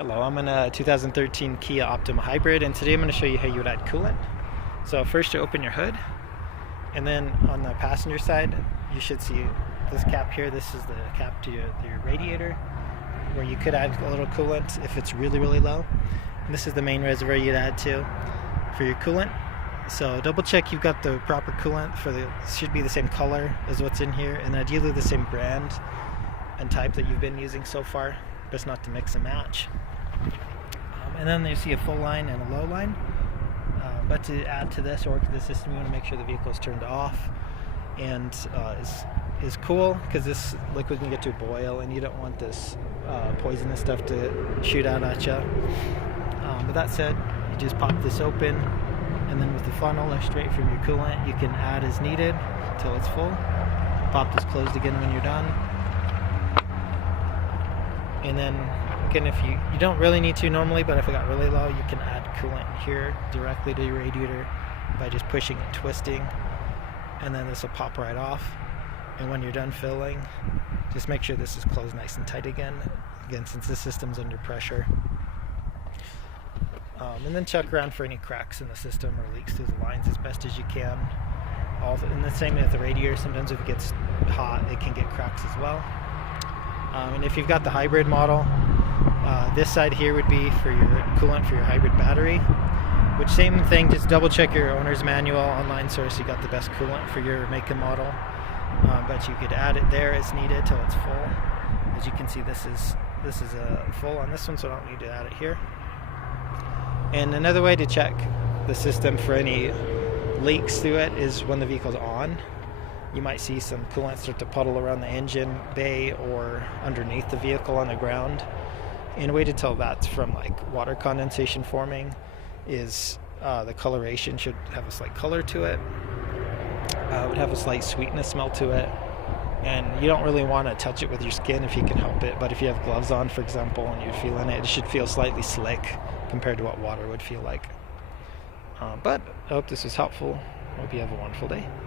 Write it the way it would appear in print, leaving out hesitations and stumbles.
Hello, I'm in a 2013 Kia Optima Hybrid, and today I'm going to show you how you would add coolant. So first you open your hood, and then on the passenger side you should see this cap here. This is the cap to your radiator, where you could add a little coolant if it's really low. And this is the main reservoir you'd add to for your coolant. So double check you've got the proper coolant. Should be the same color as what's in here, and ideally the same brand and type that you've been using so far. Best not to mix and match. And then you see a full line and a low line. But to add to this or to the system, you want to make sure the vehicle is turned off and is cool, because this liquid can get to a boil and you don't want this poisonous stuff to shoot out at you. With that said, you just pop this open, and then with the funnel or straight from your coolant, you can add as needed until it's full. Pop this closed again when you're done. And then again, if you don't really need to normally, but if it got really low, you can add coolant here directly to your radiator by just pushing and twisting, and then this will pop right off. And when you're done filling, just make sure this is closed nice and tight again since the system's under pressure. And then check around for any cracks in the system or leaks through the lines as best as you can. And the same with the radiator. Sometimes if it gets hot, it can get cracks as well. And if you've got the hybrid model, this side here would be for your coolant for your hybrid battery, which same thing, just double check your owner's manual online source. You got the best coolant for your make and model, but you could add it there as needed till it's full. As you can see, this is full on this one, so I don't need to add it here. And another way to check the system for any leaks through it is when the vehicle's on. You might see some coolant start to puddle around the engine bay or underneath the vehicle on the ground. And a way to tell that's from like water condensation forming is the coloration should have a slight color to it. It would have a slight sweetness smell to it. And you don't really want to touch it with your skin if you can help it. But if you have gloves on, for example, and you're feeling it, it should feel slightly slick compared to what water would feel like. But I hope this was helpful. Hope you have a wonderful day.